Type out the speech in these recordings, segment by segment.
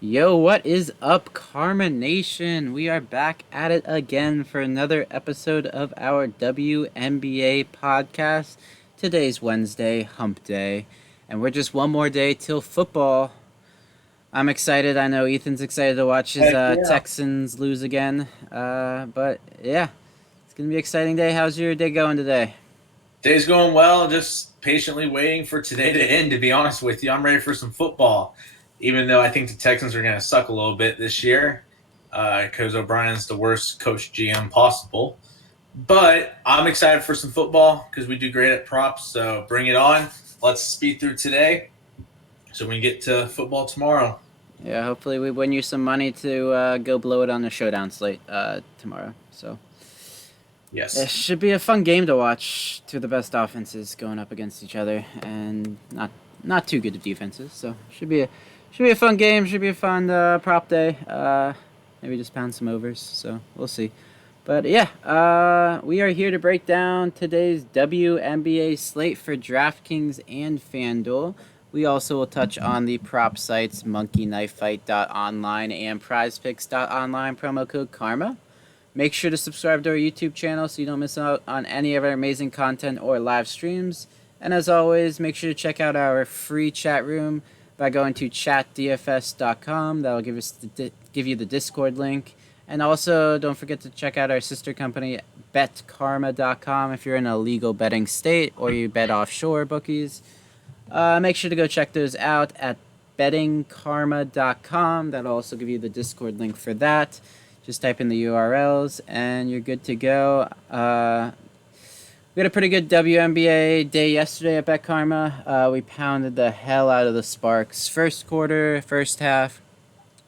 Yo, what is up, Karma Nation? We are back at it again for another episode of our WNBA podcast. Today's Wednesday, hump day, and we're just one more day till football. I'm excited. I know Ethan's excited to watch his Heck yeah. Texans lose again. But yeah, it's going to be an exciting day. How's your day going today? Day's going well. Just patiently waiting for today to end, to be honest with you. I'm ready for some football, even though I think the Texans are going to suck a little bit this year because O'Brien's the worst coach GM possible. But I'm excited for some football because we do great at props. So bring it on. Let's speed through today so we can get to football tomorrow. Yeah, hopefully we win you some money to go blow it on the showdown slate tomorrow. So. It Yes. should be a fun game to watch. Two of the best offenses going up against each other, and not too good of defenses. So should be a fun game. Should be a fun prop day. Maybe just pound some overs. So we'll see. But yeah, we are here to break down today's WNBA slate for DraftKings and FanDuel. We also will touch on the prop sites monkeyknifefight.online and prizepicks.online promo code KARMA. Make sure to subscribe to our YouTube channel so you don't miss out on any of our amazing content or live streams. And as always, make sure to check out our free chat room by going to chatdfs.com. That'll give you the Discord link. And also, don't forget to check out our sister company, betkarma.com, if you're in a legal betting state or you bet offshore bookies. Make sure to go check those out at bettingkarma.com. That'll also give you the Discord link for that. Just type in the URLs and you're good to go. We had a pretty good WNBA day yesterday at Bet Karma. We pounded the hell out of the Sparks. First quarter, first half,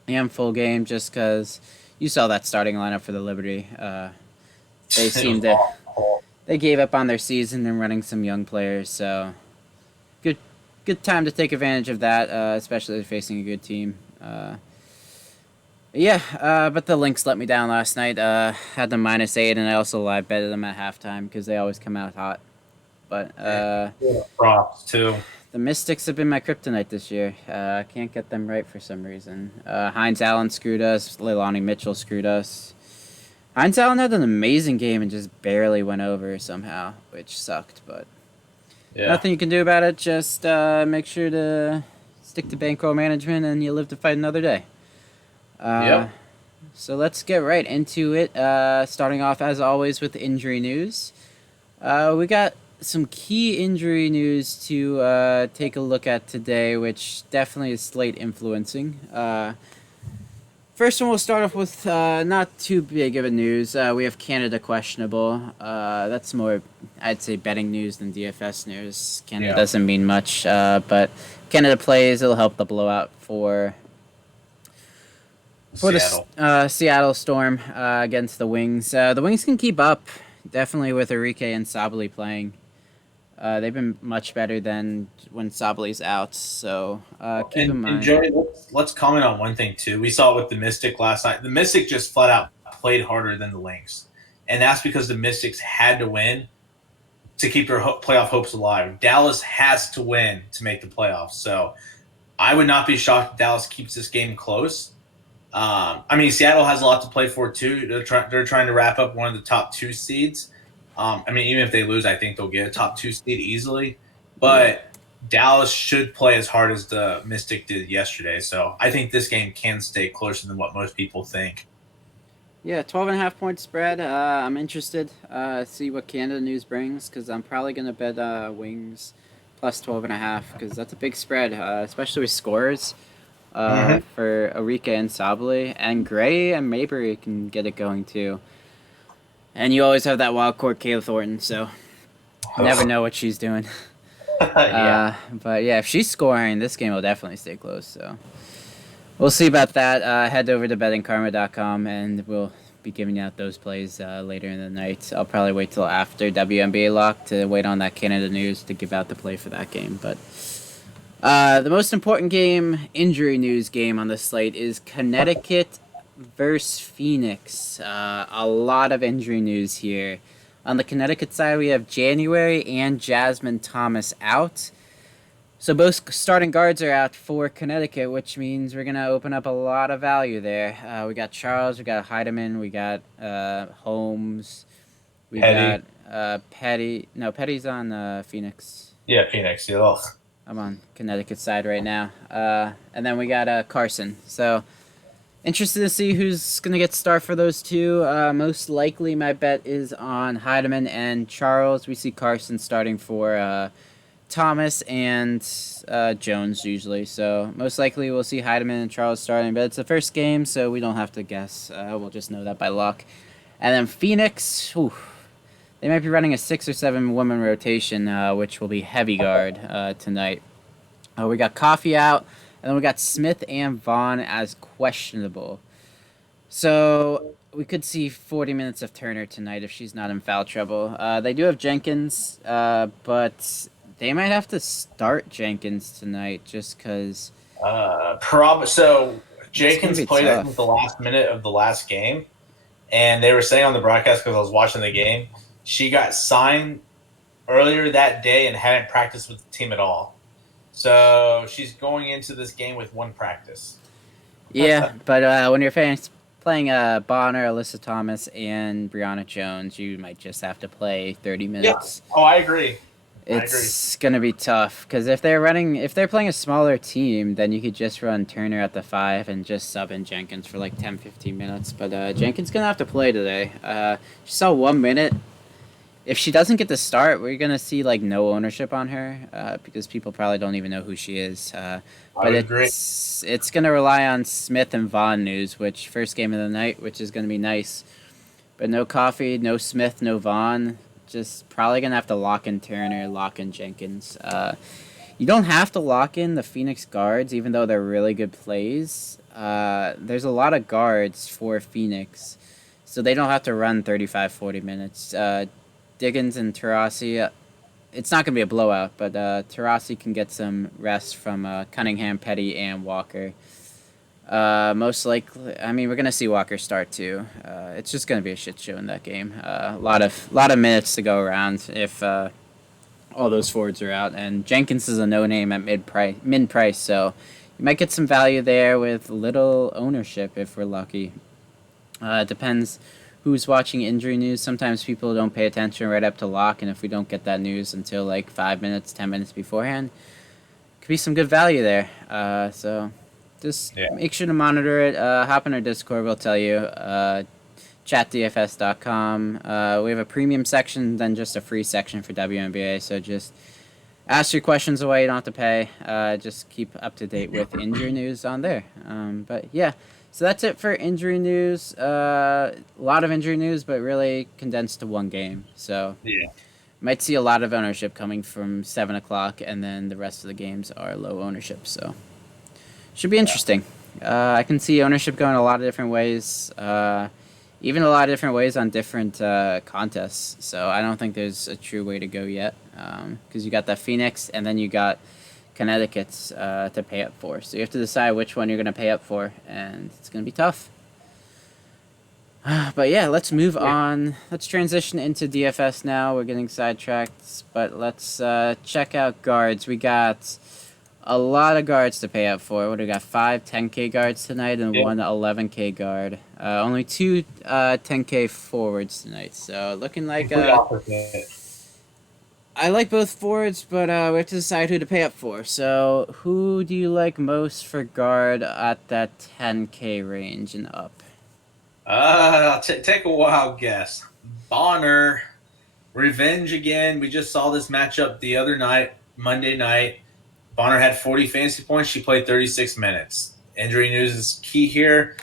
and full game just because you saw that starting lineup for the Liberty. They It was seemed to awful. they gave up on their season and running some young players. So good good time to take advantage of that, especially facing a good team. Yeah, but the Lynx let me down last night. Had them -8, and I also live betted them at halftime because they always come out hot. But Yeah. Props, too. the Mystics have been my kryptonite this year. I can't get them right for some reason. Heinz Allen screwed us. Leilani Mitchell screwed us. Heinz Allen had an amazing game and just barely went over somehow, which sucked. But Yeah. nothing you can do about it. Just make sure to stick to bankroll management, and you live to fight another day. Uh, Yep. so let's get right into it. Starting off, as always, with injury news. We got some key injury news to take a look at today, which definitely is slate influencing. First one, we'll start off with not too big of a news. We have Canada questionable. That's more, I'd say, betting news than DFS news. Canada Yeah. doesn't mean much, but Canada plays. It'll help the blowout for the Seattle. Seattle Storm against the Wings. The Wings can keep up, definitely with Enrique and Sabali playing. They've been much better than when Sabali's out, so keep in And mind. Joey, let's comment on one thing too. We saw it with the Mystic last night. The Mystic just flat out played harder than the Lynx, and that's because the Mystics had to win to keep their playoff hopes alive. Dallas has to win to make the playoffs. So I would not be shocked if Dallas keeps this game close. I mean, Seattle has a lot to play for too. They're trying to wrap up one of the top two seeds. I mean, even if they lose, I think they'll get a top two seed easily. Yeah. But Dallas should play as hard as the Mystic did yesterday. So I think this game can stay closer than what most people think. Yeah, 12.5 point spread. I'm interested. See what Canada news brings because I'm probably gonna bet Wings plus 12.5 because that's a big spread, especially with scores. Mm-hmm. For Enrique and Sabali and Gray and Mabry can get it going too. And you always have that wild card Kayla Thornton, so you never know what she's doing. Yeah. But yeah, if she's scoring, this game will definitely stay close. So we'll see about that. Head over to bettingkarma.com and we'll be giving out those plays later in the night. I'll probably wait till after WNBA lock to wait on that Canada news to give out the play for that game. But the most important game, injury news game on the slate is Connecticut versus Phoenix. A lot of injury news here. On the Connecticut side, we have January and Jasmine Thomas out. So both starting guards are out for Connecticut, which means we're gonna open up a lot of value there. We got Charles, we got Heidemann, we got Holmes, we got Petty. Petty. No, Petty's on Phoenix. Yeah, Phoenix. Yeah, ugh. I'm on Connecticut side right now. And then we got Carson. So interested to see who's gonna get start for those two. Most likely, my bet is on Heidemann and Charles. We see Carson starting for Thomas and Jones usually. So most likely we'll see Heidemann and Charles starting, but it's the first game, so we don't have to guess. We'll just know that by luck. And then Phoenix, whew, they might be running a 6 or 7 woman rotation, which will be heavy guard tonight. We got Coffee out, and then we got Smith and Vaughn as questionable. So we could see 40 minutes of Turner tonight if she's not in foul trouble. They do have Jenkins, but they might have to start Jenkins tonight just because So it's going to Jenkins be played, I think, tough. the last minute of the last game, and they were saying on the broadcast because I was watching the game, she got signed earlier that day and hadn't practiced with the team at all. So she's going into this game with one practice. Yeah, but when you're playing Bonner, Alyssa Thomas, and Brianna Jones, you might just have to play 30 Yeah. minutes. Oh, I agree. It's gonna be tough because if they're playing a smaller team, then you could just run Turner at the 5 and just sub in Jenkins for like 10, 15 minutes. But Jenkins gonna have to play today. She saw 1 minute. If she doesn't get the start, we're gonna see like no ownership on her because people probably don't even know who she is. I But would agree. it's gonna rely on Smith and Vaughn news, which first game of the night, which is gonna be nice. But no Coffee, no Smith, no Vaughn. Just probably gonna have to lock in Turner, lock in Jenkins. You don't have to lock in the Phoenix guards, even though they're really good plays. There's a lot of guards for Phoenix, so they don't have to run 35, 40 minutes. Diggins and Tarasi, it's not going to be a blowout, but Tarasi can get some rest from Cunningham, Petty, and Walker. Most likely, I mean, we're gonna see Walker start too. It's just gonna be a shit show in that game. A lot of minutes to go around if all those forwards are out, and Jenkins is a no name at mid price, so you might get some value there with little ownership if we're lucky. It depends who's watching injury news. Sometimes people don't pay attention right up to lock, and if we don't get that news until like 5 minutes, 10 minutes beforehand, could be some good value there. So just Yeah. make sure to monitor it. Hop in our Discord, we'll tell you. Chatdfs.com. We have a premium section, then just a free section for WNBA. So just ask your questions away. You don't have to pay. Just keep up to date with injury news on there. But yeah, so that's it for injury news. A lot of injury news, but really condensed to one game. So Yeah. might see a lot of ownership coming from 7 o'clock, and then the rest of the games are low ownership. So should be interesting. I can see ownership going a lot of different ways. Even a lot of different ways on different contests. So I don't think there's a true way to go yet. Because you got that Phoenix, and then you got Connecticut's to pay up for. So you have to decide which one you're going to pay up for, and it's going to be tough. But yeah, let's move on. Let's transition into DFS now. We're getting sidetracked, but let's check out guards. We got a lot of guards to pay up for. What do we got? 5 10K guards tonight and one 11K guard. Only 2 10K forwards tonight. So looking like Complete opposite. I like both forwards, but we have to decide who to pay up for. So who do you like most for guard at that 10K range and up? Take a wild guess. Bonner, revenge again. We just saw this matchup the other night, Monday night. Bonner had 40 fantasy points. She played 36 minutes. Injury news is key here,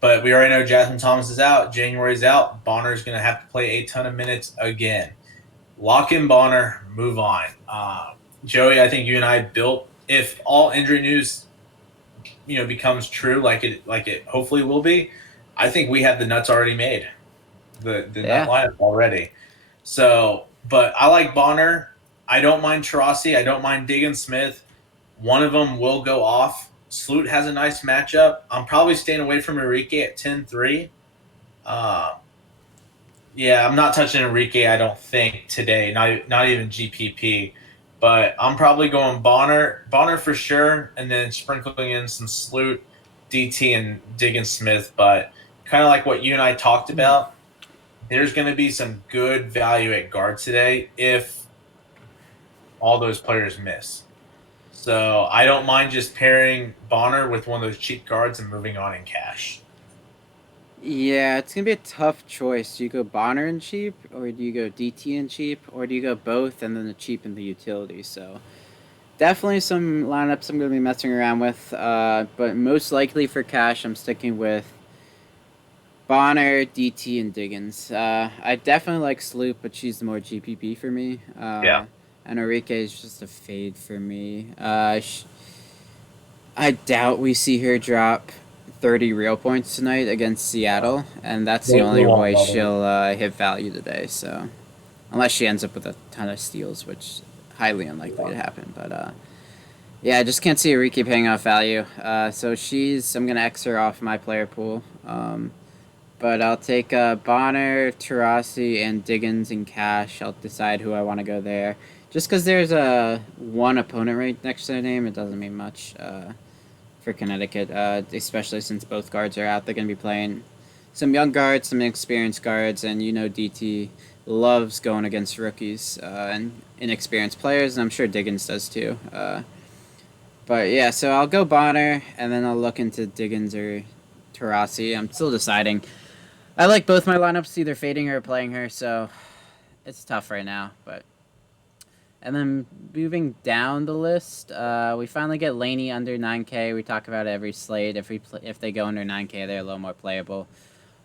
but we already know Jasmine Thomas is out. January's out. Bonner's going to have to play a ton of minutes again. Lock in Bonner, move on. Joey, I think you and I built, if all injury news, becomes true, like it hopefully will be, I think we have the nuts already made, the nut lineup already. So, but I like Bonner. I don't mind Tarasi. I don't mind Diggins Smith. One of them will go off. Sloot has a nice matchup. I'm probably staying away from Enrique at 10-3. Yeah, I'm not touching Enrique, I don't think, today. Not even GPP. But I'm probably going Bonner for sure, and then sprinkling in some Sloot, DT, and Diggins Smith. But kind of like what you and I talked about, there's going to be some good value at guard today if all those players miss. So I don't mind just pairing Bonner with one of those cheap guards and moving on in cash. Yeah, it's gonna be a tough choice. Do you go Bonner and cheap, or do you go DT and cheap, or do you go both and then the cheap and the utility? So definitely some lineups I'm gonna be messing around with. But most likely for cash, I'm sticking with Bonner, DT, and Diggins. I definitely like Sloop, but she's the more GPP for me. Yeah. And Enrique is just a fade for me. I doubt we see her drop 30 real points tonight against Seattle, and that's the only way she'll hit value today. So, unless she ends up with a ton of steals, which highly unlikely to happen. But yeah, I just can't see Enrique paying off value. So I'm gonna X her off my player pool. But I'll take Bonner, Taurasi, and Diggins in cash. I'll decide who I want to go there. Just because there's a one opponent right next to the name, it doesn't mean much for Connecticut, especially since both guards are out. They're going to be playing some young guards, some experienced guards, and DT loves going against rookies and inexperienced players, and I'm sure Diggins does too. But yeah, so I'll go Bonner, and then I'll look into Diggins or Taurasi. I'm still deciding. I like both my lineups, either fading her or playing her, so it's tough right now. And then moving down the list, we finally get Laney under 9K. We talk about it every slate. If they go under 9K, they're a little more playable.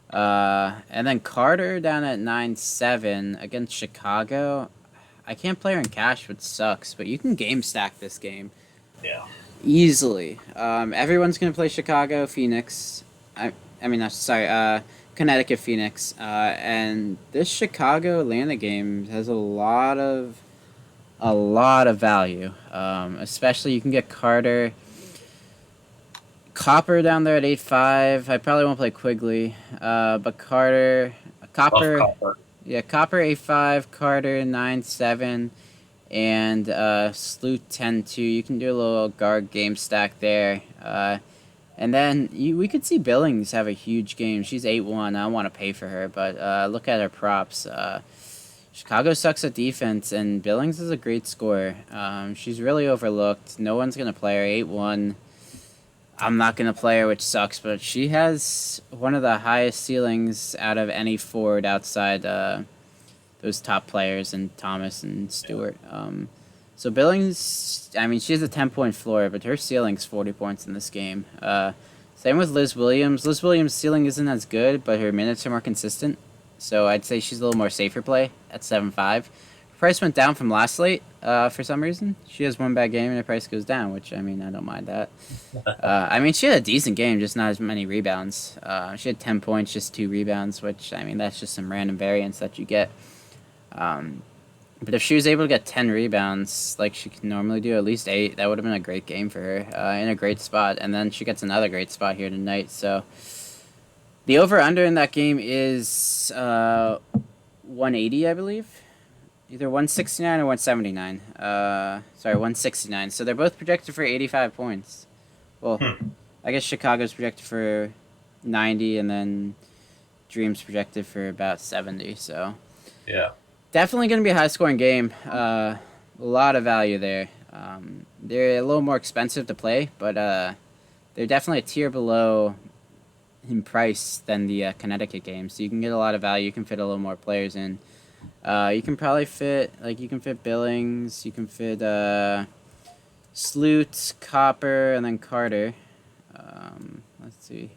And then Carter down at 9.7 against Chicago. I can't play her in cash, which sucks, but you can game stack this game. Yeah. Easily. Everyone's gonna play Chicago, Phoenix. Connecticut, Phoenix. And this Chicago Atlanta game has a lot of value. Especially you can get Copper down there at 8.5. I probably won't play Quigley. But Copper. Yeah, Copper 8.5, Carter 9.7. And Sloot 10-2. You can do a little guard game stack there. And then we could see Billings have a huge game. She's 8-1. I don't want to pay for her, but look at her props. Chicago sucks at defense, and Billings is a great scorer. She's really overlooked. No one's going to play her. 8-1. I'm not going to play her, which sucks, but she has one of the highest ceilings out of any forward outside those top players and Thomas and Stewart. So Billings, she has a 10-point floor, but her ceiling's 40 points in this game. Same with Liz Williams. Liz Williams' ceiling isn't as good, but her minutes are more consistent. So I'd say she's a little more safer play at 7.5. Her price went down from last slate for some reason. She has one bad game and her price goes down, which, I don't mind that. She had a decent game, just not as many rebounds. She had 10 points, just 2 rebounds, which, that's just some random variance that you get. But if she was able to get 10 rebounds, like she can normally do, at least 8, that would have been a great game for her, in a great spot. And then she gets another great spot here tonight. So the over-under in that game is 180, I believe. Either 169 or 179. 169. So they're both projected for 85 points. Well, I guess Chicago's projected for 90, and then Dream's projected for about 70. So yeah. Definitely going to be a high-scoring game. A lot of value there. They're a little more expensive to play, but they're definitely a tier below in price than the Connecticut game. So you can get a lot of value. You can fit a little more players in. You can probably fit Billings. You can fit Sloot, Copper, and then Carter. Let's see.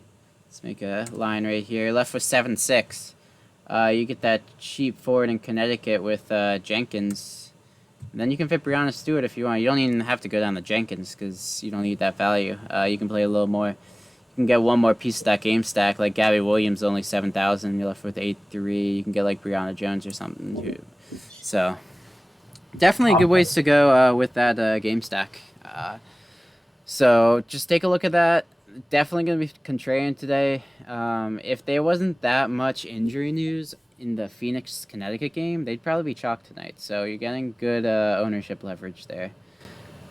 Let's make a line right here. Left with 7.6. You get that cheap forward in Connecticut with Jenkins. And then you can fit Brianna Stewart if you want. You don't even have to go down to Jenkins because you don't need that value. You can play a little more. You can get one more piece of that game stack. Like Gabby Williams, only 7,000. You're left with 8.3. You can get like Brianna Jones or something too. So definitely good ways to go with that game stack. So just take a look at that. Definitely going to be contrarian today. If there wasn't that much injury news, in the Phoenix Connecticut game, they'd probably be chalk tonight. So you're getting good ownership leverage there.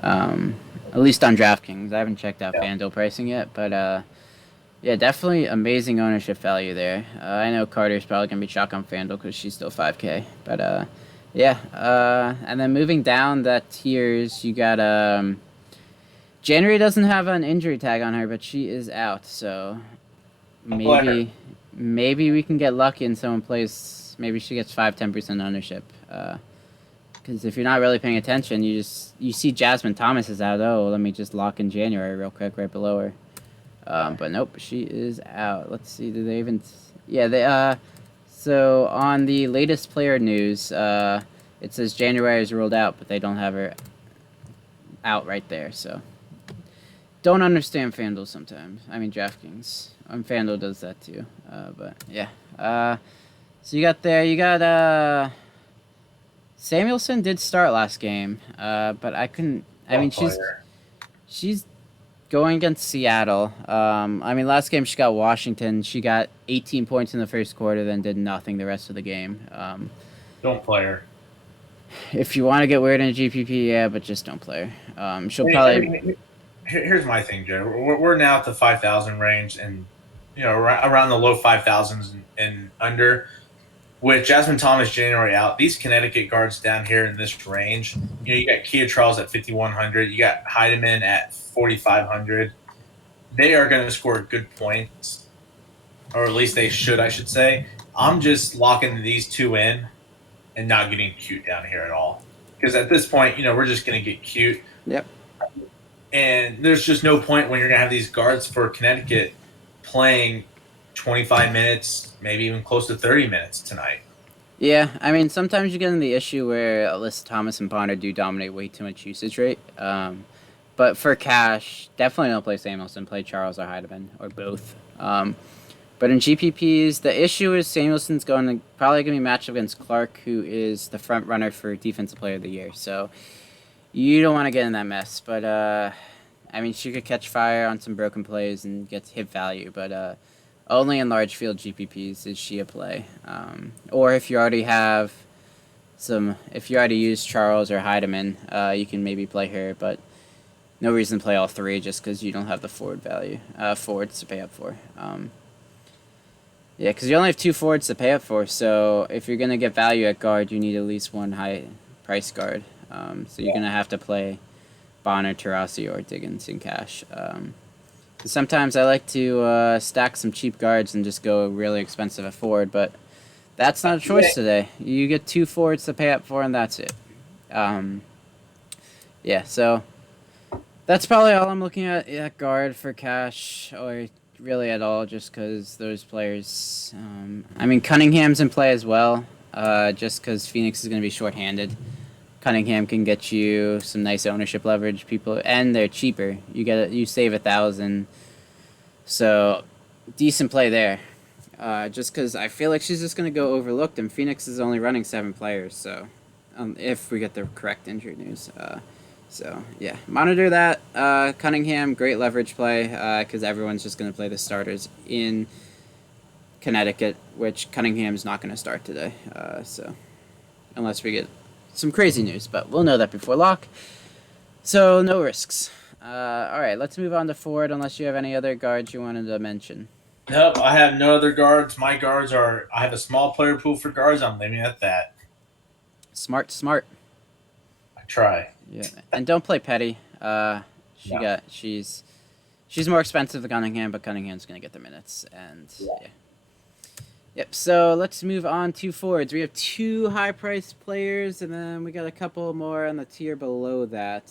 Um, at least on DraftKings. I haven't checked out Yeah. FanDuel pricing yet, but yeah, definitely amazing ownership value there. I know Carter's probably gonna be chalk on FanDuel because she's still 5K, but yeah. And then moving down that tiers, you got January doesn't have an injury tag on her, but she is out, so Player. maybe we can get lucky and someone plays. Maybe she gets 5-10% ownership. Because if you're not really paying attention, you see Jasmine Thomas is out. Oh, let me just lock in January real quick right below her. But nope, she is out. Let's see, do they even? Yeah, they So on the latest player news, it says January is ruled out, but they don't have her out right there. So don't understand FanDuel sometimes. I mean DraftKings. FanDuel does that too. But yeah. So you got Samuelson did start last game. But I couldn't. I mean she's going against Seattle. I mean last game she got Washington. She got 18 points in the first quarter, then did nothing the rest of the game. Don't play her. If you want to get weird in a GPP, yeah, but just don't play her. She'll I probably. mean, here's my thing, Joe. We're now at the 5,000 range, and around the low 5,000s and under. With Jasmine Thomas January out, these Connecticut guards down here in this range, you got Kia Charles at 5,100, you got Heidemann at 4,500. They are going to score good points, or at least they should, I should say. I'm just locking these two in and not getting cute down here at all. Because at this point, we're just going to get cute. Yep. And there's just no point when you're going to have these guards for Connecticut playing 25 minutes, maybe even close to 30 minutes tonight. Yeah, I mean, sometimes you get in the issue where Alyssa Thomas and Bonner do dominate way too much usage rate. But for cash, definitely don't play Samuelson. Play Charles or Heidemann, or both. But in GPPs, the issue is Samuelson's probably going to be matched up against Clark, who is the front runner for Defensive Player of the Year. So you don't want to get in that mess. But, I mean, she could catch fire on some broken plays and get hit value. But only in large field GPPs is she a play. Or if you already use Charles or Heidemann, you can maybe play her. But no reason to play all three just because you don't have the forwards to pay up for. Yeah, because you only have 2 forwards to pay up for, so if you're going to get value at guard, you need at least one high-price guard. So you're going to have to play Bonner, Taurasi, or Diggins in cash. Sometimes I like to stack some cheap guards and just go really expensive at forward, but that's not a choice today. You get 2 forwards to pay up for, and that's it. Yeah, so that's probably all I'm looking at guard for cash, or really at all, just because those players. I mean, Cunningham's in play as well, just because Phoenix is going to be shorthanded. Cunningham can get you some nice ownership leverage, and they're cheaper. You save 1,000, so decent play there. Just because I feel like she's just going to go overlooked, and Phoenix is only running 7 players, so if we get the correct injury news. So, yeah, monitor that. Cunningham, great leverage play because everyone's just going to play the starters in Connecticut, which Cunningham's not going to start today. So, unless we get some crazy news, but we'll know that before lock. So, no risks. All right, let's move on to forward unless you have any other guards you wanted to mention. Nope, I have no other guards. My guards I have a small player pool for guards. I'm leaving it at that. Smart. I try. Yeah, and don't play Petty. She's more expensive than Cunningham, but Cunningham's gonna get the minutes, and yeah. Yep. So let's move on to forwards. We have 2 high-priced players, and then we got a couple more on the tier below that.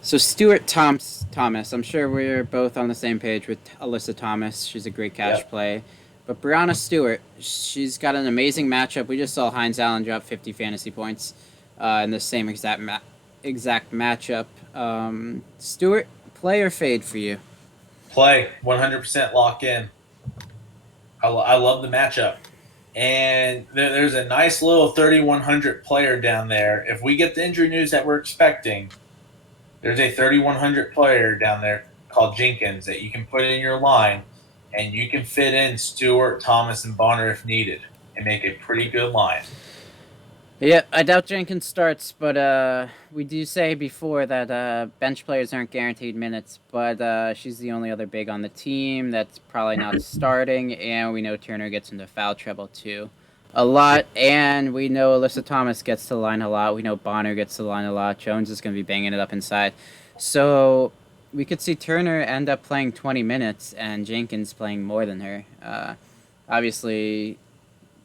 So Stuart Thomas. I'm sure we're both on the same page with Alyssa Thomas. She's a great cash play. But Brianna Stewart, she's got an amazing matchup. We just saw Heinz Allen drop 50 fantasy points in the same exact matchup. Stewart, play or fade for you? Play. 100% lock in. I love the matchup. And there's a nice little 3,100 player down there. If we get the injury news that we're expecting, there's a 3,100 player down there called Jenkins that you can put in your line, and you can fit in Stewart, Thomas, and Bonner if needed. and make a pretty good line. Yeah, I doubt Jenkins starts, but we do say before that bench players aren't guaranteed minutes, but she's the only other big on the team that's probably not starting, and we know Turner gets into foul trouble too. A lot, and we know Alyssa Thomas gets to the line a lot. We know Bonner gets to the line a lot. Jones is going to be banging it up inside. So we could see Turner end up playing 20 minutes and Jenkins playing more than her. Obviously,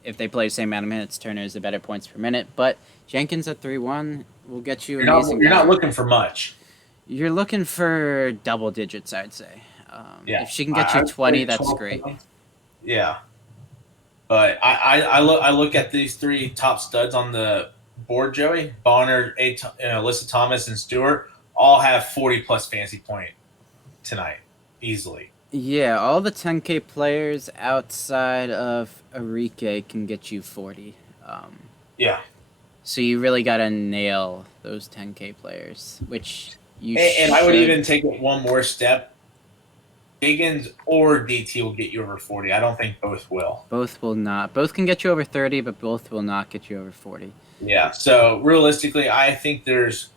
if they play the same amount of minutes, Turner is the better points per minute. But Jenkins at 3-1 will get you amazing. You're not looking for much. You're looking for double digits, I'd say. Yeah. If she can get you 20, that's great. Points. Yeah. But I look at these three top studs on the board, Joey. Bonner, Alyssa Thomas, and Stewart all have 40-plus fantasy point tonight, easily. Yeah, all the 10K players outside of Enrique can get you 40. Yeah. So you really got to nail those 10K players, which you and I would even take it one more step. Higgins or DT will get you over 40. I don't think both will. Both will not. Both can get you over 30, but both will not get you over 40. Yeah. So realistically, I think there's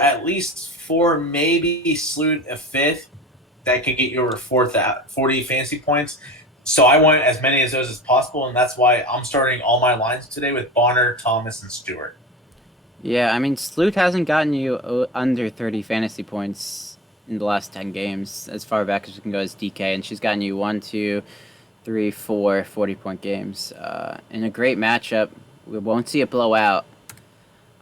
at least four, maybe Sloot a fifth that could get you over 40 fantasy points. So I want as many of those as possible, and that's why I'm starting all my lines today with Bonner, Thomas, and Stewart. Yeah, I mean, Sloot hasn't gotten you under 30 fantasy points in the last 10 games, as far back as we can go as DK, and she's gotten you 1, 2, 3, 4 40-point games. In a great matchup, we won't see it blow out.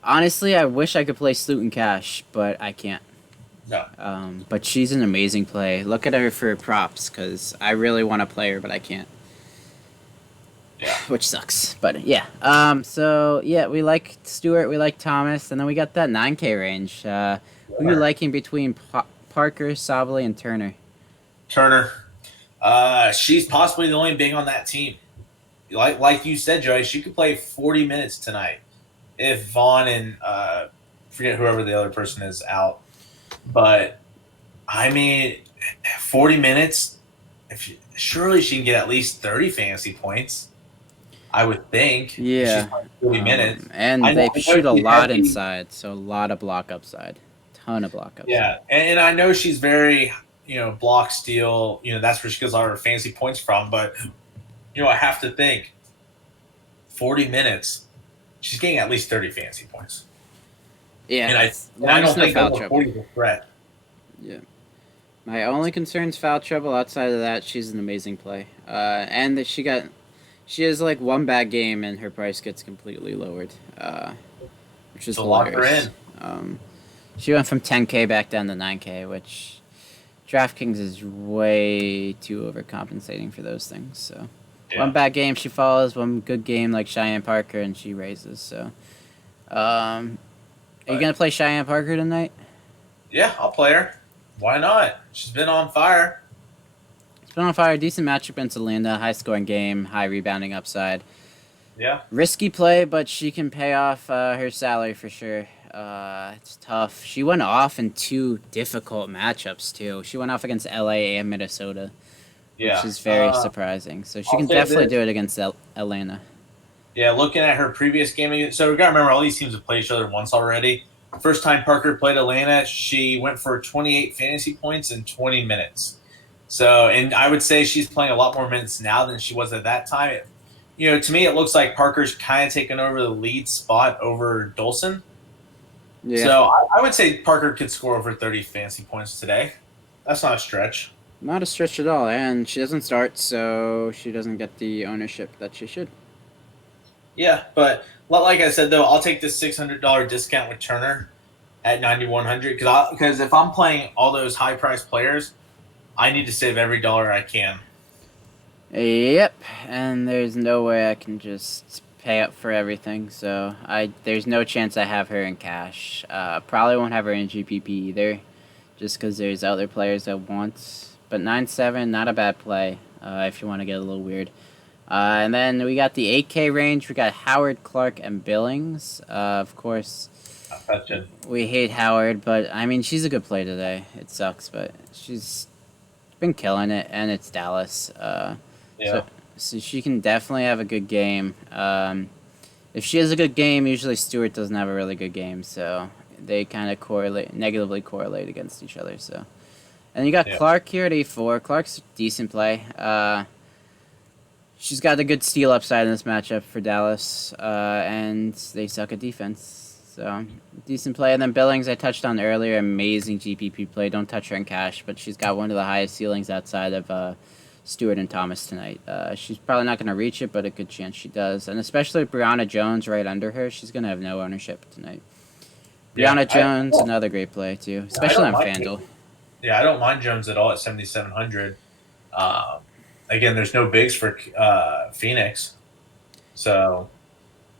Honestly, I wish I could play Sloot in cash, but I can't. No. But she's an amazing play. Look at her for props, because I really want to play her, but I can't. Yeah. Which sucks, but yeah. So yeah, we like Stewart, we like Thomas, and then we got that 9K range. Who are you liking between Parker, Sabley, and Turner? Turner. She's possibly the only big on that team. Like you said, Joey, she could play 40 minutes tonight if Vaughn and forget whoever the other person is out. But I mean, 40 minutes. Surely she can get at least 30 fantasy points. I would think. Yeah. She's playing 40 minutes. And they shoot a lot inside, so a lot of block upside. Ton of block upside. Yeah, and I know she's very, block steal. That's where she gets all her fantasy points from. But, I have to think 40 minutes, she's getting at least 30 fantasy points. Yeah. And I don't think over 40 is a threat. Yeah. My only concern is foul trouble. Outside of that, she's an amazing play. And that she has like one bad game and her price gets completely lowered, which is hilarious. Lock her in. She went from 10K back down to 9K, which DraftKings is way too overcompensating for those things. So one bad game she follows, one good game like Cheyenne Parker, and she raises. So, are you gonna play Cheyenne Parker tonight? Yeah, I'll play her. Why not? She's been on fire. She's been on fire. Decent matchup against Atlanta. High scoring game. High rebounding upside. Yeah. Risky play, but she can pay off her salary for sure. It's tough. She went off in 2 difficult matchups too. She went off against LA and Minnesota, which is very surprising. So she can definitely do it against Atlanta. Yeah, looking at her previous game, so we got to remember all these teams have played each other once already. First time Parker played Atlanta, she went for 28 fantasy points in 20 minutes. So, and I would say she's playing a lot more minutes now than she was at that time. To me, it looks like Parker's kind of taken over the lead spot over Dolson. Yeah. So I would say Parker could score over 30 fantasy points today. That's not a stretch. Not a stretch at all, and she doesn't start, so she doesn't get the ownership that she should. Yeah, but like I said, though, I'll take this $600 discount with Turner at 9,100 because if I'm playing all those high-priced players, I need to save every dollar I can. Yep, and there's no way I can just pay up for everything, so there's no chance I have her in cash. Probably won't have her in GPP either, just because there's other players that want. But 9-7, not a bad play if you want to get a little weird. And then we got the 8K range. We got Howard, Clark, and Billings. Of course, we hate Howard, but I mean, she's a good play today. It sucks, but she's been killing it, and it's Dallas. So she can definitely have a good game. If she has a good game, usually Stewart doesn't have a really good game, so they kind of negatively correlate against each other. So, and you got Yeah. Clark here at A4. Clark's decent play. She's got a good steal upside in this matchup for Dallas, and they suck at defense. So, decent play. And then Billings, I touched on earlier, amazing GPP play. Don't touch her in cash, but she's got one of the highest ceilings outside of Stewart and Thomas tonight. She's probably not going to reach it, but a good chance she does. And especially with Brianna Jones right under her, she's going to have no ownership tonight. Brianna Jones, another great play, too, especially on FanDuel. Yeah, I don't mind Jones at all at 7,700. Again, there's no bigs for Phoenix. So.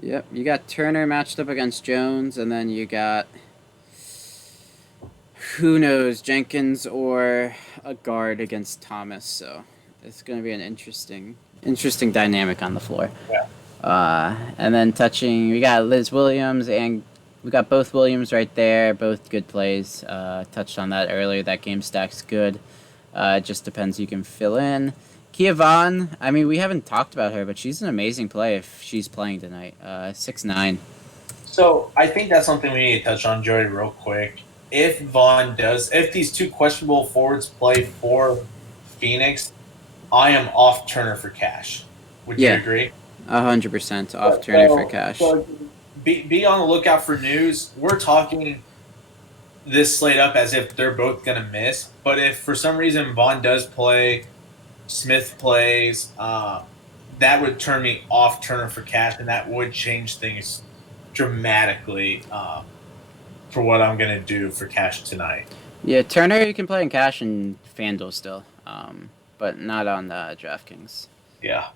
Yep, you got Turner matched up against Jones, and then you got, who knows, Jenkins or a guard against Thomas. So it's going to be an interesting dynamic on the floor. Yeah. And then we got Liz Williams, and we got both Williams right there, both good plays. Touched on that earlier. That game stack's good. It just depends who you can fill in. Kia Vaughn, I mean, we haven't talked about her, but she's an amazing play if she's playing tonight. 6'9". So I think that's something we need to touch on, Joey, real quick. If these two questionable forwards play for Phoenix, I am off Turner for cash. Would you agree? 100% off Turner for cash. So be on the lookout for news. We're talking this slate up as if they're both going to miss. But if for some reason Vaughn does play, Smith plays, that would turn me off Turner for cash, and that would change things dramatically for what I'm going to do for cash tonight. Yeah, Turner you can play in cash and FanDuel still, but not on DraftKings. Yeah.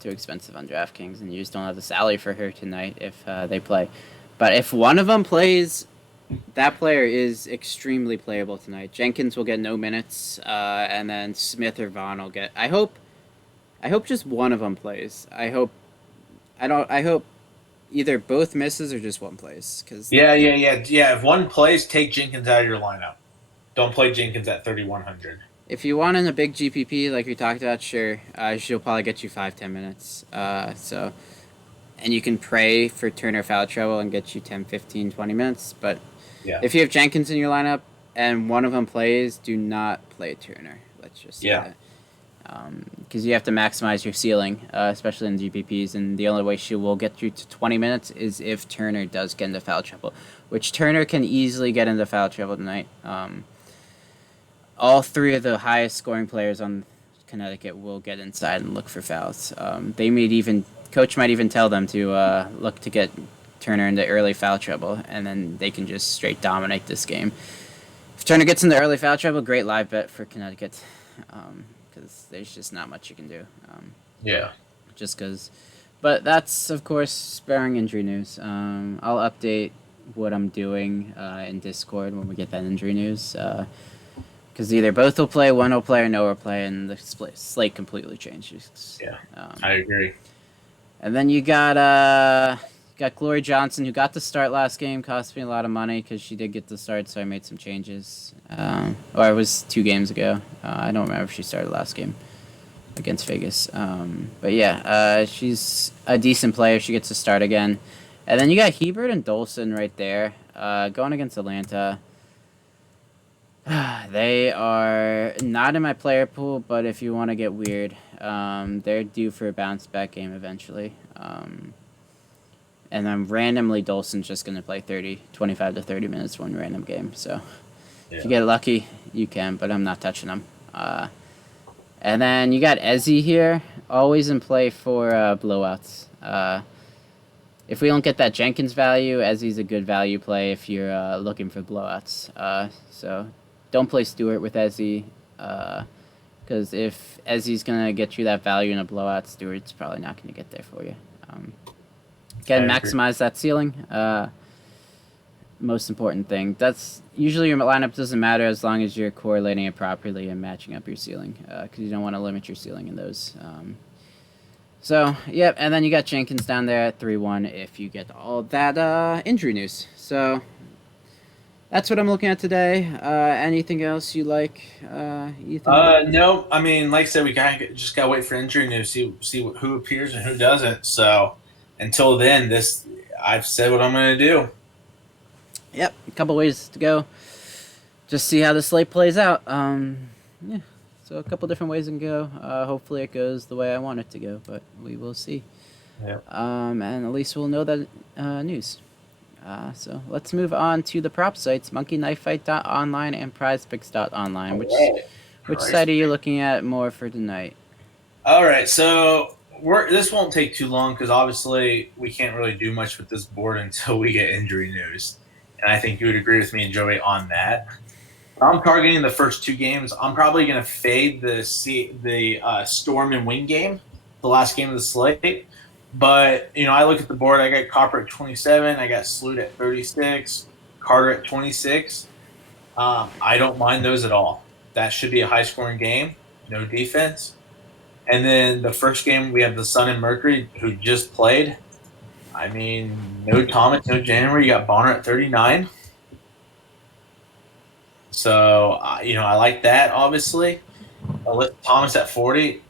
Too expensive on DraftKings, and you just don't have the salary for her tonight if they play. But if one of them plays, that player is extremely playable tonight. Jenkins will get no minutes, and then Smith or Vaughn will get. I hope just one of them plays. I hope either both misses or just one plays. Yeah. If one plays, take Jenkins out of your lineup. Don't play Jenkins at 3,100. If you want in a big GPP like we talked about, sure, she'll probably get you 5-10 minutes. And you can pray for Turner foul trouble and get you 10, 15, 20 minutes, but. Yeah. If you have Jenkins in your lineup and one of them plays, do not play Turner. Let's just say that. Because you have to maximize your ceiling, especially in GPPs, and the only way she will get you to 20 minutes is if Turner does get into foul trouble, which Turner can easily get into foul trouble tonight. All three of the highest scoring players on Connecticut will get inside and look for fouls. Coach might even tell them to look to get Turner into early foul trouble, and then they can just straight dominate this game. If Turner gets into early foul trouble, great live bet for Connecticut, because there's just not much you can do. Just because. But that's, of course, sparing injury news. I'll update what I'm doing in Discord when we get that injury news, because either both will play, one will play, or no will play, and the slate completely changes. Yeah, I agree. And then you got Glory Johnson, who got the start last game. Cost me a lot of money because she did get the start, so I made some changes. Or it was 2 games ago. I don't remember if she started last game against Vegas. But yeah, she's a decent player. She gets to start again. And then you got Hebert and Dolson right there going against Atlanta. They are not in my player pool, but if you want to get weird, they're due for a bounce back game eventually. And then randomly, Dolson's just going to play 25 to 30 minutes one random game. So if you get lucky, you can, but I'm not touching them. And then you got Ezzy here, always in play for blowouts. If we don't get that Jenkins value, Ezzy's a good value play if you're looking for blowouts. So don't play Stewart with Ezzy, because if Ezzy's going to get you that value in a blowout, Stewart's probably not going to get there for you. Again, maximize that ceiling. Most important thing. That's usually your lineup doesn't matter as long as you're correlating it properly and matching up your ceiling, because you don't want to limit your ceiling in those. Yep, and then you got Jenkins down there at 3-1 if you get all that injury news. So that's what I'm looking at today. Anything else you like, Ethan? No, I mean, like I said, we just gotta wait for injury news, see who appears and who doesn't. So until then, I've said what I'm gonna do. Yep, a couple ways to go. Just see how the slate plays out. Yeah, so a couple different ways it can go. Hopefully it goes the way I want it to go, but we will see. Yeah. And at least we'll know that news. So let's move on to the prop sites, monkeyknifefight.online and prizepicks.online. Which site are you looking at more for tonight? All right, so this won't take too long because obviously we can't really do much with this board until we get injury news, and I think you would agree with me and Joey on that. I'm targeting the first two games. I'm probably going to fade the Storm and Wing game, the last game of the slate. But, I look at the board. I got Copper at 27. I got Sloot at 36. Carter at 26. I don't mind those at all. That should be a high-scoring game. No defense. And then the first game, we have the Sun and Mercury, who just played. I mean, no Thomas, no January. You got Bonner at 39. So, I like that, obviously. Thomas at 40.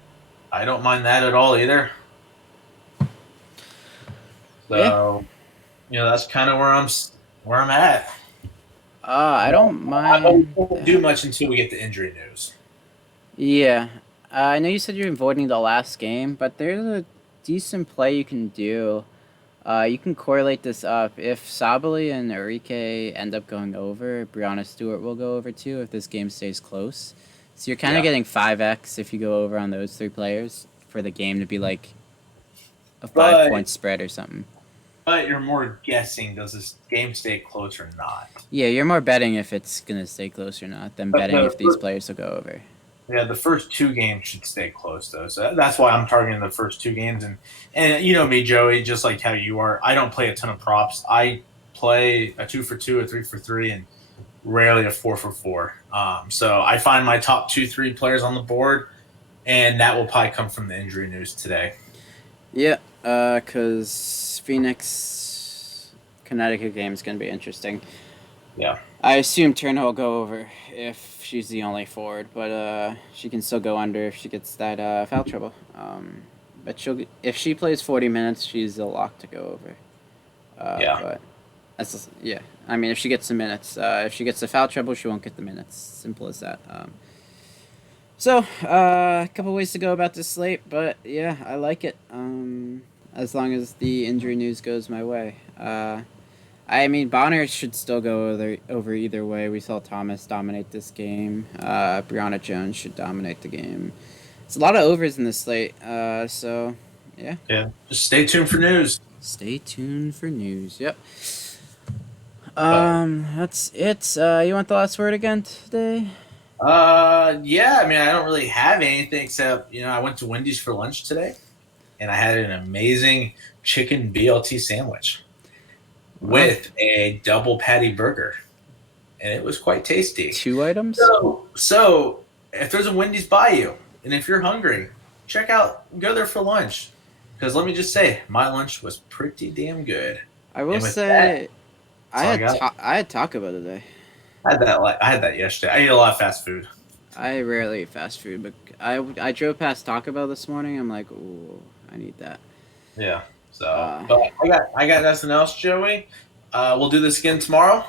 I don't mind that at all either. So, that's kind of where I'm at. I don't mind. I won't do much until we get the injury news. Yeah. I know you said you're avoiding the last game, but there's a decent play you can do. You can correlate this up. If Sabali and Enrique end up going over, Brianna Stewart will go over too if this game stays close. So you're kind of getting 5x if you go over on those three players for the game to be like a 5-point spread or something. But you're more guessing, does this game stay close or not? Yeah, you're more betting if it's going to stay close or not than betting if these players will go over. Yeah, the first two games should stay close, though. So that's why I'm targeting the first two games. And you know me, Joey, just like how you are, I don't play a ton of props. I play a 2 for 2, a 3 for 3, and rarely a 4 for 4. So I find my top 2-3 players on the board, and that will probably come from the injury news today. Yeah, because Phoenix Connecticut game is going to be interesting. Yeah. I assume Turner will go over if she's the only forward, but she can still go under if she gets that foul trouble. But if she plays 40 minutes, she's a lock to go over. But I mean, if she gets the minutes, if she gets the foul trouble, she won't get the minutes. Simple as that. So a couple ways to go about this slate, but yeah, I like it. As long as the injury news goes my way. I mean, Bonner should still go over either way. We saw Thomas dominate this game. Brianna Jones should dominate the game. It's a lot of overs in this slate. So, yeah. Yeah. Just stay tuned for news. Stay tuned for news. Yep. That's it. You want the last word again today? Yeah. I mean, I don't really have anything except, I went to Wendy's for lunch today, and I had an amazing chicken BLT sandwich with a double patty burger, and it was quite tasty. 2 items? So if there's a Wendy's by you, and if you're hungry, go there for lunch, because let me just say, my lunch was pretty damn good. I will say, I had Taco Bell today. I had that yesterday. I eat a lot of fast food. I rarely eat fast food, but I drove past Taco Bell this morning. I'm like, ooh, I need that. Yeah. So, but I got nothing else, Joey. We'll do this again tomorrow.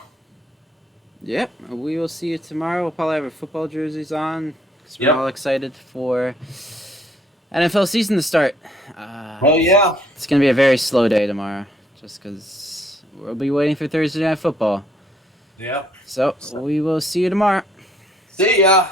Yep, we will see you tomorrow. We'll probably have our football jerseys on because we're all excited for NFL season to start. Yeah. It's going to be a very slow day tomorrow just because we'll be waiting for Thursday Night Football. Yep. So we will see you tomorrow. See ya.